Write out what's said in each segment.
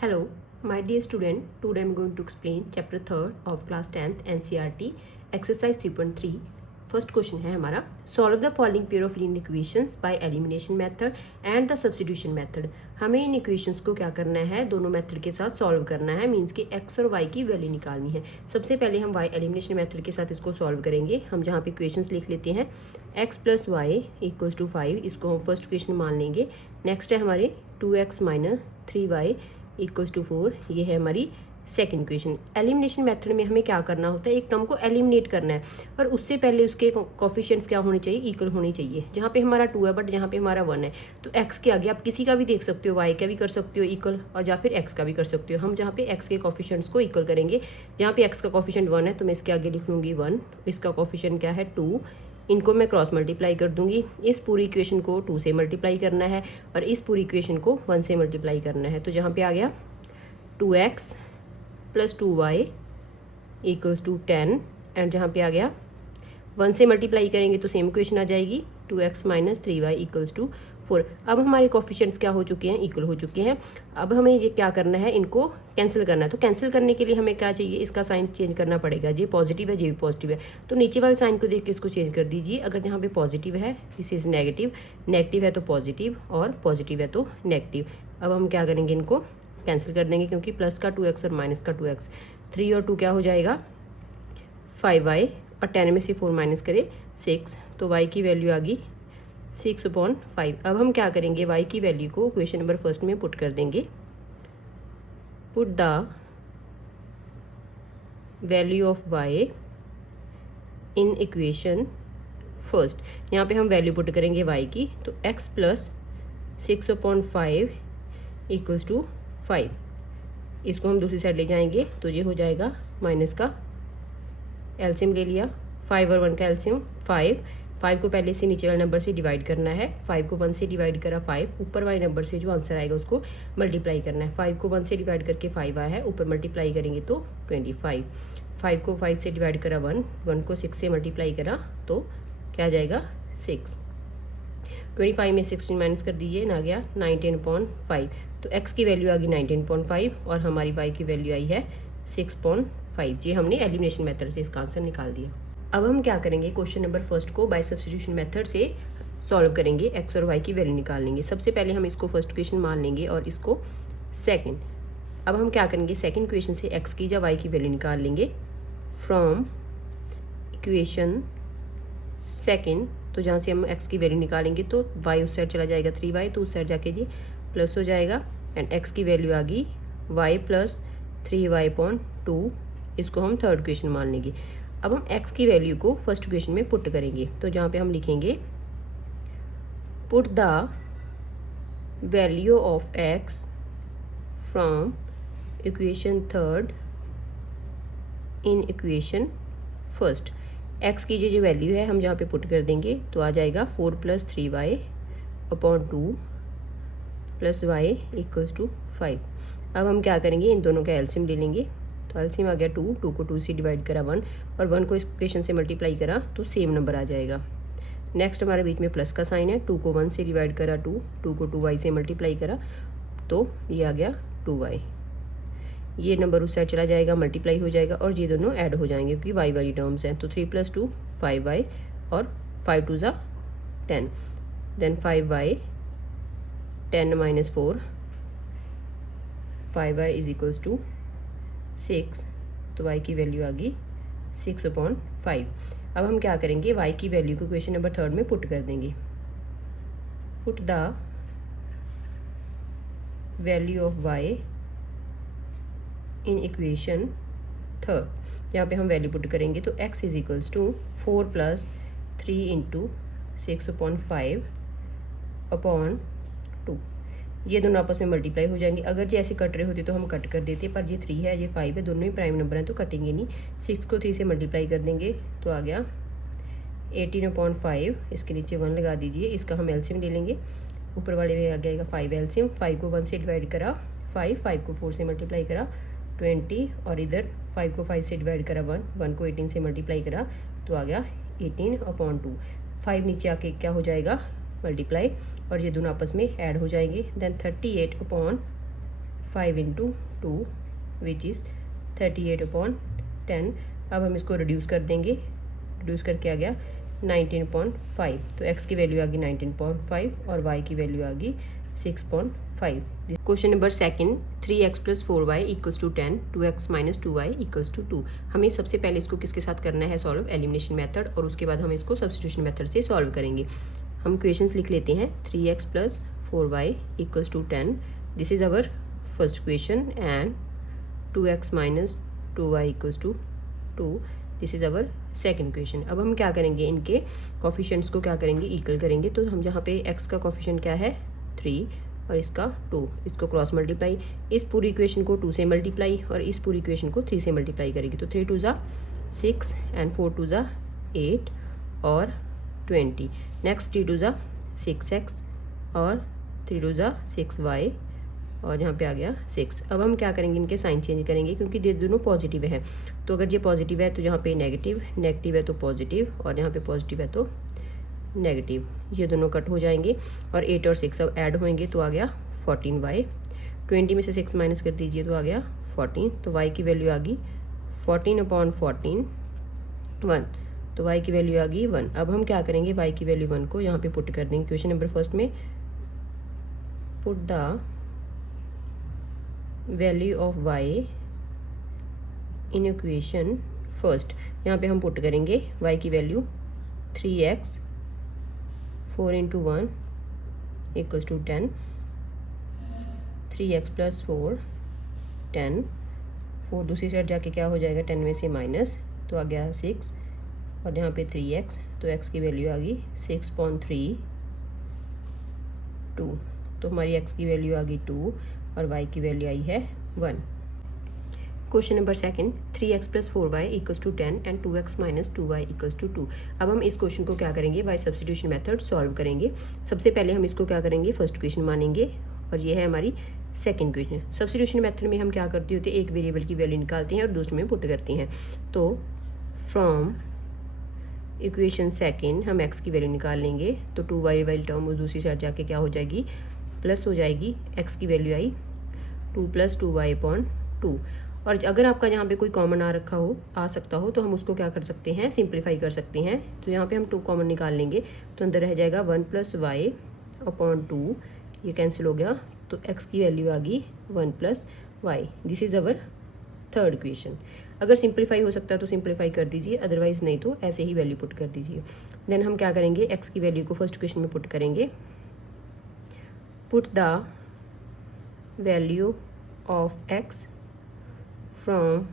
Hello, my dear student. Today I am going to explain chapter 3rd of class 10th NCERT exercise 3.3. First question है हमारा solve the following pair of linear equations by elimination method and the substitution method. हमें इन equations को क्या करना है, दोनों method के साथ सॉल्व करना है, मींस कि एक्स और वाई की वैल्यू निकालनी है। सबसे पहले हम वाई एलिमिनेशन मेथड के साथ इसको सॉल्व करेंगे। हम जहाँ पे इक्वेशंस लिख लेते हैं x plus y equals to 5, इसको हम फर्स्ट इक्वेशन मान लेंगे। नेक्स्ट है हमारे 2x minus 3y equals to 4, ये है हमारी सेकेंड इक्वेशन। एलिमिनेशन मेथड में हमें क्या करना होता है, एक टर्म को एलिमिनेट करना है और उससे पहले उसके कोफिशिएंट्स क्या होने चाहिए, इक्वल होने चाहिए। जहाँ पे हमारा 2 है बट जहाँ पे हमारा 1 है, तो x के आगे आप किसी का भी देख सकते हो, y का भी कर सकते हो इक्वल और या फिर x का भी कर सकते हो। हम जहाँ पे x के कोफिशिएंट्स को इक्वल करेंगे, जहाँ पे x का कोफिशिएंट 1 है तो मैं इसके आगे लिख लूँगी 1, इसका कोफिशिएंट क्या है 2, इनको मैं क्रॉस मल्टीप्लाई कर दूंगी। इस पूरी इक्वेशन को 2 से मल्टीप्लाई करना है और इस पूरी इक्वेशन को 1 से मल्टीप्लाई करना है। तो जहाँ पे आ गया 2x plus 2y equals to 10 and जहाँ पे आ गया 1 से मल्टीप्लाई करेंगे तो सेम इक्वेशन आ जाएगी 2x minus 3y equals to 4। अब हमारे कोफिशिएंट्स क्या हो चुके हैं, इक्वल हो चुके हैं। अब हमें ये क्या करना है, इनको कैंसिल करना है। तो कैंसिल करने के लिए हमें क्या चाहिए, इसका साइन चेंज करना पड़ेगा। ये पॉजिटिव है, ये भी पॉजिटिव है, तो नीचे वाले साइन को देख के इसको चेंज कर दीजिए। अगर यहाँ पे पॉजिटिव है दिस इज नेगेटिव, नेगेटिव है तो पॉजिटिव और पॉजिटिव है तो नेगेटिव। अब हम क्या करेंगे, इनको कैंसिल कर देंगे क्योंकि प्लस का 2x और माइनस का 2x, 3 और 2 क्या हो जाएगा 5y और 10 में से 4 माइनस करें 6, तो y की वैल्यू आ गई 6/5। अब हम क्या करेंगे, y की वैल्यू को क्वेश्चन नंबर फर्स्ट में पुट कर देंगे। Put the value of y in equation first. यहाँ पे हम वैल्यू पुट करेंगे y की, तो x प्लस 6/5 इक्वल्स टू 5। इसको हम दूसरी साइड ले जाएंगे तो ये हो जाएगा माइनस का एलसीएम ले लिया, 5 और 1 का एलसीएम 5 को पहले से नीचे वाले नंबर से डिवाइड करना है। 5 को 1 से डिवाइड करा 5, ऊपर वाले नंबर से जो आंसर आएगा उसको मल्टीप्लाई करना है। 5 को 1 से डिवाइड करके 5 आया है, ऊपर मल्टीप्लाई करेंगे तो 25। 5 को 5 से डिवाइड करा 1 को 6 से मल्टीप्लाई करा तो क्या आ जाएगा 6। 25 में 16 माइनस कर दीजिए, ना गया 19/5, तो x की वैल्यू आ गई 19/5 और हमारी y की वैल्यू आई है 6/5। ये हमने एलिमिनेशन मेथड से इसका आंसर निकाल दिया। अब हम क्या करेंगे, क्वेश्चन नंबर फर्स्ट को बाय सब्स्टिट्यूशन मेथड से सॉल्व करेंगे, x और y की वैल्यू निकाल लेंगे। सबसे पहले हम इसको फर्स्ट इक्वेशन मान लेंगे और इसको सेकंड। अब हम क्या करेंगे, सेकंड इक्वेशन से x की या y की वैल्यू निकाल लेंगे फ्रॉम इक्वेशन सेकंड। तो जहाँ से हम x की वैल्यू निकालेंगे तो y उस साइड चला जाएगा 3y, तो उस साइड जाके जी प्लस हो जाएगा एंड x की वैल्यू आ गई y प्लस 3y/2। इसको हम थर्ड इक्वेशन मान लेंगे। अब हम x की वैल्यू को फर्स्ट इक्वेशन में पुट करेंगे, तो जहाँ पे हम लिखेंगे put the value of x from equation third in equation first. x की जो वैल्यू है हम जहाँ पे पुट कर देंगे तो आ जाएगा 4 + 3y/2 plus y equals to 5। अब हम क्या करेंगे, इन दोनों का एलसीएम ले लेंगे। तो एलसीएम आ गया 2 को 2 से डिवाइड करा 1 और 1 को इस इक्वेशन से मल्टीप्लाई करा तो सेम नंबर आ जाएगा। नेक्स्ट हमारे बीच में प्लस का साइन है, 2 को 1 से डिवाइड करा 2 को 2y से मल्टीप्लाई करा तो ये आ गया 2y। ये नंबर उस साइड चला जाएगा, मल्टीप्लाई हो जाएगा और ये दोनों ऐड हो जाएंगे क्योंकि y वाली टर्म्स हैं। तो 3 + 2 5y और 5 2 = 10, then 5y 10 - 4, 5y is equals to 6, तो y की वैल्यू आ गई 6/5। अब हम क्या करेंगे, y की वैल्यू को क्वेश्चन नंबर थर्ड में पुट कर देंगे। Put the value of y in equation third. यहाँ पे हम वैल्यू पुट करेंगे तो x इज इक्वल्स टू 4 + 3 × 6/5/2। ये दोनों आपस में मल्टीप्लाई हो जाएंगे। अगर ये ऐसे कट रहे होते तो हम कट कर देते, पर ये 3 है ये 5 है, दोनों ही प्राइम नंबर हैं तो कटेंगे नहीं। 6 को 3 से मल्टीप्लाई कर देंगे तो आ गया 18/5। इसके नीचे 1 लगा दीजिए, इसका हम एलसीएम ले लेंगे। ऊपर वाले में आ जाएगा 5 एलसीएम, 5 को 1 से डिवाइड करा 5 को 4 से मल्टीप्लाई करा 20 और इधर 5 को 5 से डिवाइड करा 1 को 18 से मल्टीप्लाई करा तो आ गया 18/2। 5 नीचे आके क्या हो जाएगा मल्टीप्लाई और ये दोनों आपस में ऐड हो जाएंगे। Then 38/5 5 into 2 which is 38/10। अब हम इसको रिड्यूस कर देंगे, रिड्यूस करके आ गया 19.5। तो x की वैल्यू आ गई 19.5 और y की वैल्यू आ गई 6.5। Question number second, 3x + 4y = 10, 2x - 2y = 2। हमें सबसे पहले इसको किसके साथ करना है सॉल्व, एलिमिनेशन मेथड, और उसके बाद हम इसको सब्स्टिट्यूशन मेथड से सॉल्व करेंगे। हम क्वेश्चंस लिख लेते हैं। 3x + 4y = 10, this is our first question, and 2x - 2y = 2, this is our second question. अब हम क्या करेंगे, इनके कोफिशिएंट्स को क्या करेंगे, इक्वल करेंगे। तो हम जहाँ पे x का कोफिशिएंट क्या है 3 और इसका 2, इसको क्रॉस मल्टीप्लाई, इस पूरी इक्वेशन को 2 से मल्टीप्लाई और इस पूरी इक्वेशन को 3 से मल्टीप्लाई करेगी। तो 3 2 = 6 एंड 4 2 = 8 और 20। नेक्स्ट 3 2 = 6x और 3 2 = 6y और यहाँ पे आ गया 6। अब हम क्या करेंगे, इनके साइन चेंज करेंगे क्योंकि ये दोनों पॉजिटिव हैं। तो अगर ये पॉजिटिव है तो यहाँ पे नेगेटिव, नेगेटिव है तो पॉजिटिव, और यहाँ पे पॉजिटिव है तो नेगेटिव, ये दोनों कट हो जाएंगे और 8 और 6 अब ऐड होंगे तो आ गया 14y। 20 में से 6 माइनस कर दीजिए तो आ गया 14। तो y की वैल्यू आ गई 14/14 1। तो y की वैल्यू आ गई 1। अब हम क्या करेंगे, y की वैल्यू 1 को यहाँ पे पुट कर देंगे। क्वेश्चन नंबर फर्स्ट में put the value of y in equation first. यहाँ पे हम पुट करेंगे y की वैल्यू 3x 4 × 1 = 10, 3x + 4 10, 4 दूसरी साइड जाके क्या हो जाएगा, 10 में से माइनस, तो आ गया 6 और यहाँ पे 3x, तो x की वैल्यू आ गई 6.32। तो हमारी x की वैल्यू आ गई 2 और y की वैल्यू आई है 1। Question number second, 3x + 4y = 10 and 2x - 2y = 2। अब हम इस क्वेश्चन को क्या करेंगे, बाय सब्स्टिट्यूशन मेथड सॉल्व करेंगे। सबसे पहले हम इसको क्या करेंगे, फर्स्ट क्वेश्चन मानेंगे और ये है हमारी सेकंड क्वेश्चन। सब्स्टिट्यूशन मेथड में हम क्या करते होते हैं, एक वेरिएबल की वैल्यू निकालते हैं और दूसरे में पुट करते हैं। तो फ्रॉम इक्वेशन सेकंड हम x की वैल्यू निकाल लेंगे, तो 2y वाली टर्म उस दूसरी साइड जाके क्या हो जाएगी, प्लस हो जाएगी। x की वैल्यू आई 2 + 2y/2। और अगर आपका यहाँ पे कोई कॉमन आ सकता हो तो हम उसको क्या कर सकते हैं, सिंप्लीफाई कर सकते हैं। तो यहाँ पे हम 2 कॉमन निकाल लेंगे तो अंदर रह जाएगा 1 + y/2, ये कैंसिल हो गया। तो x की वैल्यू आ गई 1 + y। This is our third question. अगर सिंप्लीफाई हो सकता है तो सिंप्लीफाई कर दीजिए, अदरवाइज नहीं तो ऐसे ही वैल्यू पुट कर दीजिए। देन हम क्या करेंगे, x की वैल्यू को फर्स्ट क्वेश्चन में पुट करेंगे। Put the value of x from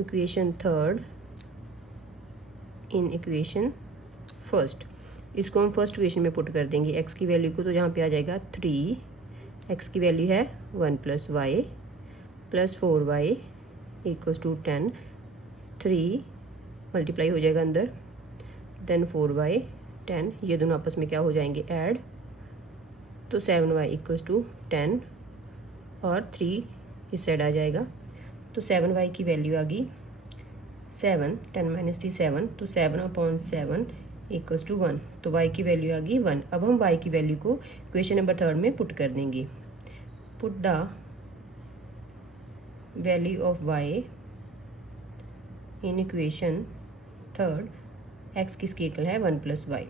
equation third in equation first. इसको हम फर्स्ट इक्वेशन में पुट कर देंगे x की वैल्यू को, तो जहाँ पे आ जाएगा 3, x की वैल्यू है 1 + y + 4y = 10, 3 मल्टीप्लाई हो जाएगा अंदर, देन 4y 10, ये दोनों आपस में क्या हो जाएंगे, ऐड, तो 7y = 10 और 3 इस साइड आ जाएगा। तो 7y की वैल्यू आ गई 7, 10 - 3 7, तो 7/7 = 1। तो y की वैल्यू आ गई 1। अब हम y की वैल्यू को क्वेश्चन नंबर थर्ड में पुट कर देंगे। Put the value of y in equation third, x किसके इक्वल है 1 + y।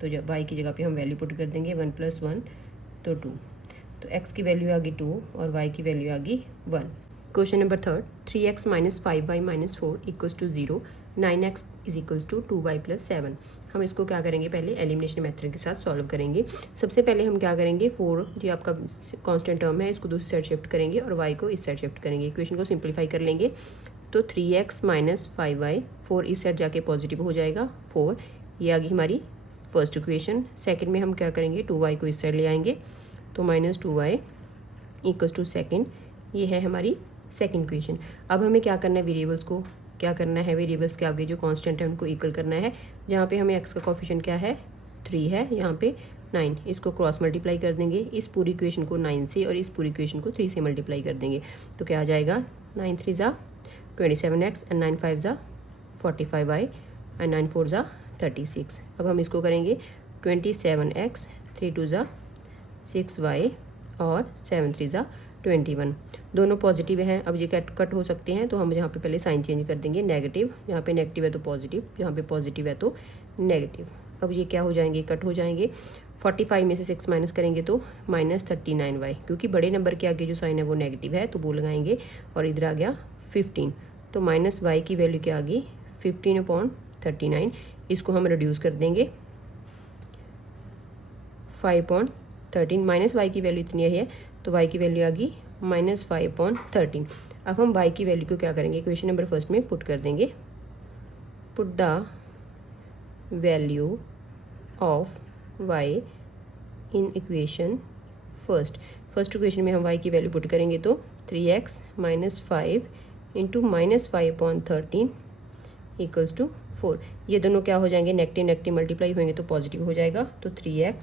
तो जब y की जगह पे हम वैल्यू पुट कर देंगे 1 + 1 तो 2। तो x की वैल्यू आ गई 2 और y की वैल्यू आ गई 1। Question number third, 3x - 5y - 4 = 0, 9x = 2y + 7। हम इसको क्या करेंगे, पहले एलिमिनेशन मेथड के साथ सॉल्व करेंगे। सबसे पहले हम क्या करेंगे, 4 जो आपका कांस्टेंट टर्म है इसको दूसरी साइड शिफ्ट करेंगे और y को इस साइड शिफ्ट करेंगे। इक्वेशन को सिंप्लीफाई कर लेंगे तो 3x - 5y, 4 इस साइड जाके पॉजिटिव हो जाएगा 4, ये आ गई हमारी फर्स्ट इक्वेशन। सेकंड में हम क्या करेंगे, 2y को इस साइड ले आएंगे तो -2y = सेकंड, ये है हमारी सेकंड इक्वेशन। अब हमें क्या करना है, वेरिएबल्स को क्या करना है, वेरिएबल्स के आगे जो कांस्टेंट है उनको इक्वल करना है। जहाँ पे हमें x का कोफिशिएंट क्या है 3 है, यहाँ पे 9, इसको क्रॉस मल्टीप्लाई कर देंगे। इस पूरी इक्वेशन को 9 से और इस पूरी इक्वेशन को 3 से मल्टीप्लाई कर देंगे तो क्या आ जाएगा, 9 3 = 27x एंड 9 5 = 45y एंड 9 4 = 36। अब हम इसको करेंगे 27x, 3 2 = 6y और 7 3 = 21। दोनों पॉजिटिव हैं। अब ये कट हो सकते हैं, तो हम यहाँ पे पहले साइन चेंज कर देंगे, नेगेटिव, यहाँ पे नेगेटिव है तो पॉजिटिव, यहाँ पे पॉजिटिव है तो नेगेटिव। अब ये क्या हो जाएंगे, कट हो जाएंगे। 45 में से 6 माइनस करेंगे तो -39y, क्योंकि बड़े नंबर के आगे जो साइन है वो नेगेटिव है तो वो लगाएंगे, और इधर आ गया 15, तो -y की वैल्यू क्या आ गई 15/39। इसको हम रिड्यूस कर देंगे 5/13, -y की वैल्यू इतनी है तो y की वैल्यू आ गई -5/13। अब हम y की वैल्यू को क्या करेंगे, इक्वेशन नंबर फर्स्ट में पुट कर देंगे। Put the value of y in equation first equation में हम y की वैल्यू पुट करेंगे तो 3x - 5 इंटू -5/13 इक्वल्स टू 4। ये दोनों क्या हो जाएंगे, नेगेटिव नेगेटिव मल्टीप्लाई होंगे तो पॉजिटिव हो जाएगा, तो 3x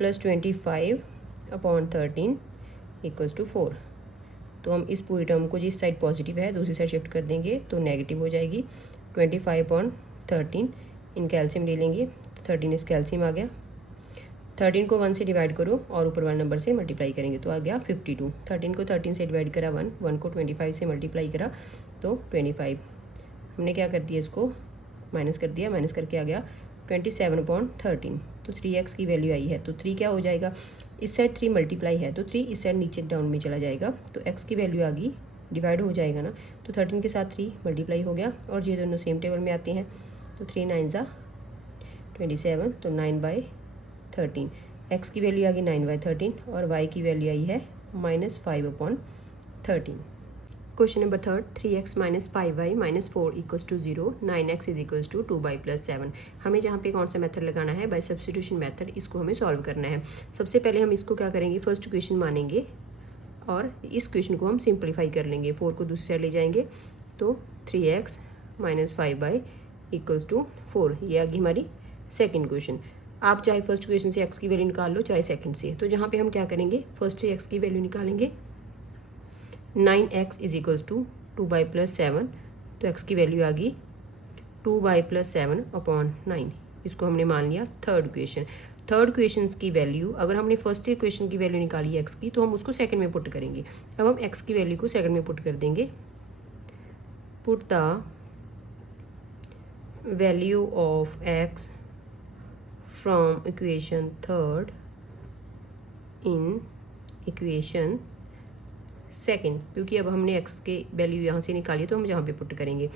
+ 25/13 इक्वल्स टू 4। तो हम इस पूरी टर्म को जिस साइड पॉजिटिव है दूसरी साइड शिफ्ट कर देंगे तो नेगेटिव हो जाएगी। 25/13 इनका एलसीएम ले लेंगे, तो 13 इसका एलसीएम आ गया। 13 को 1 से डिवाइड करो और ऊपर वाले नंबर से मल्टीप्लाई करेंगे तो आ गया 52। 13 को 13 से डिवाइड करा 1, 1 को 25 से मल्टीप्लाई करा तो 25। हमने क्या कर दिया, इसको माइनस कर दिया, माइनस करके आ गया 27/13। तो 3x की वैल्यू आई है, तो 3 क्या हो जाएगा, इस साइड 3 मल्टीप्लाई है तो 3 इस साइड नीचे डाउन में चला जाएगा, तो x की वैल्यू आ गई, डिवाइड हो जाएगा ना, तो 13 के साथ 3 मल्टीप्लाई हो गया, और ये दोनों सेम टेबल में आते हैं, तो 3 9 ज़ा 27, तो 9/13। x की वैल्यू आ गई 9/13 और y की वैल्यू आई है -5/13। Question number third, 3x - 5y - 4 equals to 0, 9x is equals to 2y + 7। हमें जहाँ पे कौन सा मेथड लगाना है, बाय सब्स्टिट्यूशन मेथड, इसको हमें सॉल्व करना है। सबसे पहले हम इसको क्या करेंगे, फर्स्ट इक्वेशन मानेंगे और इस इक्वेशन को हम सिंप्लीफाई कर लेंगे। 4 को दूसरी साइड ले जाएंगे तो 3x - 5y इक्वल्स टू 4, ये आ गई हमारी सेकेंड इक्वेशन। आप चाहे फर्स्ट इक्वेशन से x की वैल्यू निकाल लो, चाहे सेकंड से, तो जहाँ पे हम क्या करेंगे, फर्स्ट से x की वैल्यू निकालेंगे। 9x is equals to 2y + 7, तो x की वैल्यू आ गई 2y + 7/9। इसको हमने मान लिया थर्ड इक्वेशन। थर्ड इक्वेशन की वैल्यू, अगर हमने फर्स्ट इक्वेशन की वैल्यू निकाली x की, तो हम उसको सेकंड में पुट करेंगे। अब हम x की वैल्यू को सेकंड में पुट कर देंगे। Put the value of x from equation third in equation second, क्योंकि अब हमने x के वैल्यू यहाँ से निकाली तो हम जहाँ पे पुट करेंगे,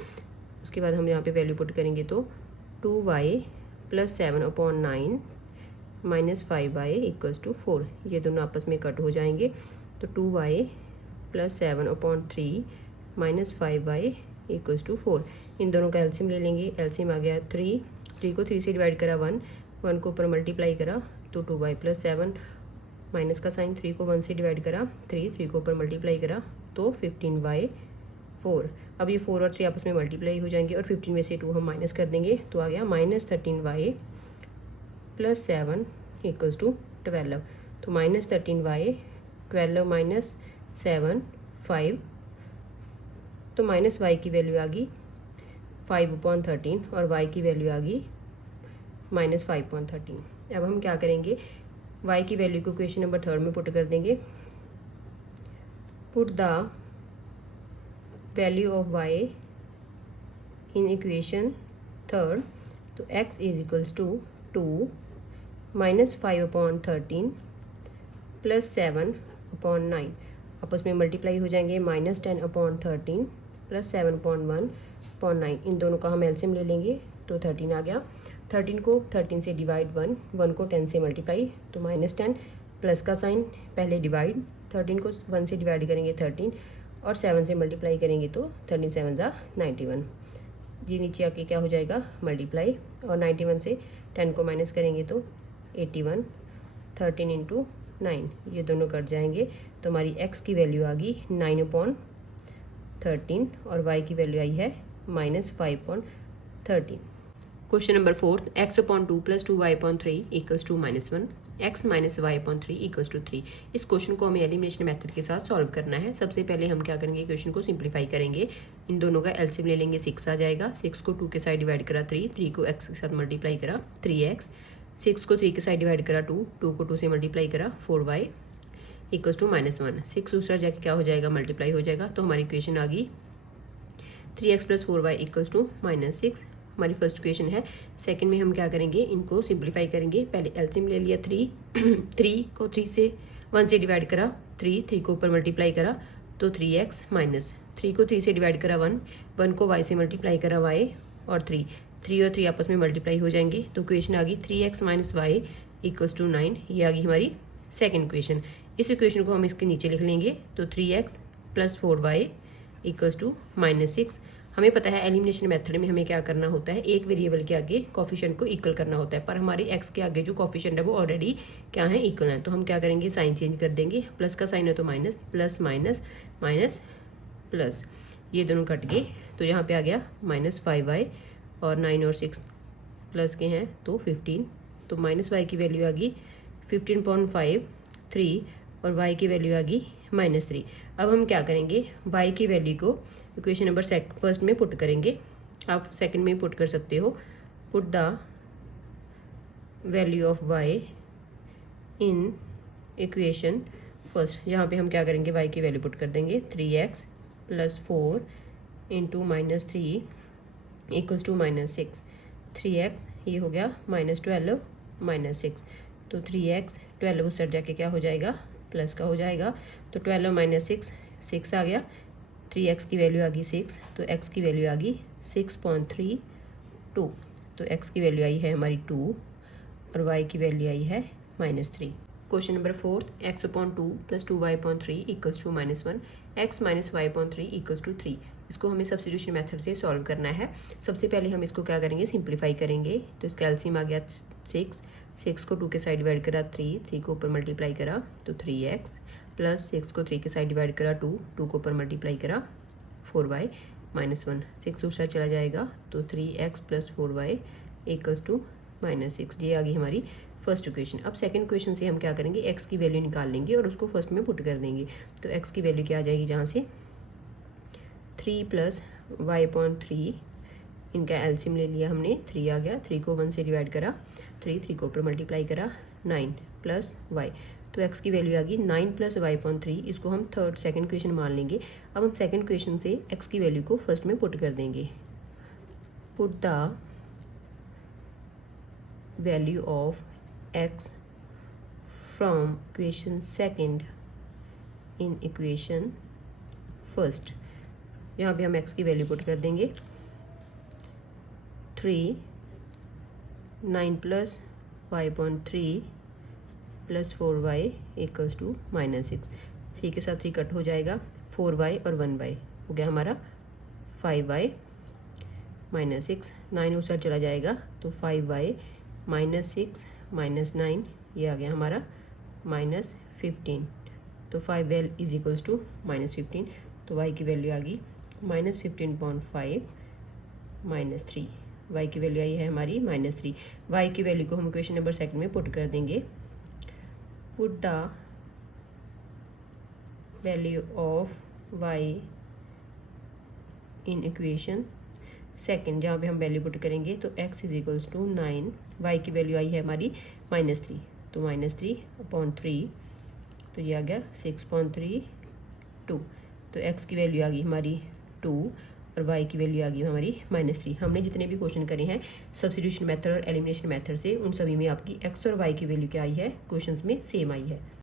उसके बाद हम यहाँ पे वैल्यू पुट करेंगे तो 2y + 7/9 - 5y इक्वल्स टू 4। ये दोनों आपस में कट हो जाएंगे, तो 2y + 7/3 - 5y इक्वल्स टू 4। इन दोनों का एलसीएम ले लेंगे, एलसीएम आ गया 3, 3 को 3 से डिवाइड करा 1, 1 को ऊपर मल्टीप्लाई करा तो 2y + 7, माइनस का साइन, 3 को 1 से डिवाइड करा 3, 3 को ऊपर मल्टीप्लाई करा तो 15/4। अब ये 4 और 3 आपस में मल्टीप्लाई हो जाएंगे और 15 में से 2 हम माइनस कर देंगे, तो आ गया -13y + 7 इक्वल्स टू 12। तो -13y, 12 - 7 5, तो -y की वैल्यू आ गई 5/13 और y की वैल्यू आ गई -5/13। अब हम क्या करेंगे, y की वैल्यू को क्वेश्चन नंबर थर्ड में पुट कर देंगे। Put the value of y in equation third, तो x इज इक्वल्स टू 2 -5/13 + 7/9, आपस में मल्टीप्लाई हो जाएंगे, -10/13 + 7/1/9। इन दोनों का हम एलसीएम ले लेंगे तो 13 आ गया। 13 को 13 से डिवाइड 1, 1 को 10 से मल्टीप्लाई तो -10, प्लस का साइन, पहले डिवाइड, 13 को 1 से डिवाइड करेंगे 13 और 7 से मल्टीप्लाई करेंगे तो 13 7 ज़ा 91। जी नीचे आके क्या हो जाएगा, मल्टीप्लाई, और 91 से 10 को माइनस करेंगे तो 81, 13 × 9, ये दोनों कट जाएंगे, तो हमारी x की वैल्यू आ गई 9/13 और y की वैल्यू आई है -5/13। Question number 4, x/2 + 2y/3 equals to -1, x - y/3 equals to 3। इस क्वेश्चन को हमें एलिमिनेशन मेथड के साथ सॉल्व करना है। सबसे पहले हम क्या करेंगे, क्वेश्चन को सिंप्लीफाई करेंगे। इन दोनों का एलसीएम ले लेंगे, 6 आ जाएगा। 6 को 2 के साइड डिवाइड करा 3, 3 को x के साथ मल्टीप्लाई करा 3x, 6 को 3 के साइड डिवाइड करा 2, 2 को 2 से मल्टीप्लाई करा 4y, इक्वल्स टू -1। 6 दूसरा जाके क्या हो जाएगा, मल्टीप्लाई हो जाएगा। तो हमारी इक्वेशन आ गई 3x + 4y इक्वल्स टू -6। हमारी फर्स्ट इक्वेशन है। सेकंड में हम क्या करेंगे, इनको सिंप्लीफाई करेंगे। पहले एलसीएम ले लिया 3, 3 को 1 से डिवाइड करा, 3 को ऊपर मल्टीप्लाई करा तो 3x माइनस 3 को 3 से डिवाइड करा 1 को y से मल्टीप्लाई करा y और 3 और 3 आपस में मल्टीप्लाई हो जाएंगे। तो इक्वेशन आ गई 3x - y इक्वल्स टू 9। ये आ गई हमारी सेकेंड इक्वेशन। इस इक्वेशन को हम इसके नीचे लिख लेंगे तो 3x + 4y इक्वल्स टू -6। हमें पता है एलिमिनेशन मेथड में हमें क्या करना होता है, एक वेरिएबल के आगे कोफिशिएंट को इक्वल करना होता है, पर हमारे x के आगे जो कोफिशिएंट है वो ऑलरेडी क्या है, इक्वल है। तो हम क्या करेंगे, साइन चेंज कर देंगे। प्लस का साइन है तो minus, plus minus minus plus, ये दोनों कट गए तो यहाँ पे आ गया -5y और 9 और 6 प्लस के हैं तो 15। तो -y की वैल्यू आ गई 15.53 और y की वैल्यू आ गई -3। अब हम क्या करेंगे, y की वैल्यू को इक्वेशन नंबर फर्स्ट में पुट करेंगे। आप सेकंड में पुट कर सकते हो। Put the value of y in equation first. यहाँ पे हम क्या करेंगे, y की वैल्यू पुट कर देंगे 3x + 4 into -3 equals to -6। 3x ये हो गया -12 -6, तो 3x 12 उस साइड जाके क्या हो जाएगा, प्लस का हो जाएगा। तो 12 - 6 6 आ गया। 3x की वैल्यू आ गई 6, तो x की वैल्यू आ गई 6.32। तो x की वैल्यू आई है हमारी 2 और y की वैल्यू आई है -3। Question number 4, x/2 + 2y/3 equals to -1, x - y/3 equals to 3। इसको हमें सब्स्टिट्यूशन मेथड से सॉल्व करना है। सबसे पहले हम इसको क्या करेंगे, सिंप्लीफाई करेंगे। तो इसका एलसीएम आ गया 6 को 2 के साइड डिवाइड करा 3 को ऊपर मल्टीप्लाई करा तो 3x प्लस 6 को 3 के साइड डिवाइड करा 2 को ऊपर मल्टीप्लाई करा 4y -1। 6 दूसरा चला जाएगा तो 3x + 4y इक्वल्स टू -6। ये आ गई हमारी फर्स्ट इक्वेशन। अब सेकंड इक्वेशन से हम क्या करेंगे, x की वैल्यू निकाल लेंगे और उसको फर्स्ट में पुट कर देंगे। तो x की वैल्यू क्या आ जाएगी, जहाँ से 3 + y/3, इनका एलसीएम ले लिया हमने, 3 आ गया। 3 को 1 से डिवाइड करा 3 को ऊपर मल्टीप्लाई करा 9 + y। तो x की वैल्यू आ गई 9 + y/3। इसको हम सेकंड इक्वेशन मान लेंगे। अब हम सेकंड इक्वेशन से x की वैल्यू को फर्स्ट में पुट कर देंगे। Put the value of x from equation second in equation first. यहाँ पे हम x की वैल्यू पुट कर देंगे 3 9 + y/3 + 4y इक्वल्स टू -6। 3 के साथ 3 कट हो जाएगा, 4y और 1y हो गया हमारा 5y -6। 9 उस साइड चला जाएगा तो 5y -6 -9, ये आ गया हमारा -15। तो 5y इज इक्वल्स टू -15। तो y की वैल्यू आ गई -15.5 -3। y की वैल्यू आई है हमारी -3। y की वैल्यू को हम इक्वेशन नंबर सेकंड में पुट कर देंगे। Put the value of y in equation second, जहाँ पे हम वैल्यू पुट करेंगे तो x is equals to 9। y की वैल्यू आई है हमारी -3, तो -3/3, तो ये आ गया 6.32। तो x की वैल्यू आ गई हमारी 2 और y की वैल्यू आ गई हमारी -3। हमने जितने भी क्वेश्चन करे हैं सब्स्टिट्यूशन मेथड और एलिमिनेशन मेथड से, उन सभी में आपकी x और y की वैल्यू क्या आई है, क्वेश्चंस में सेम आई है।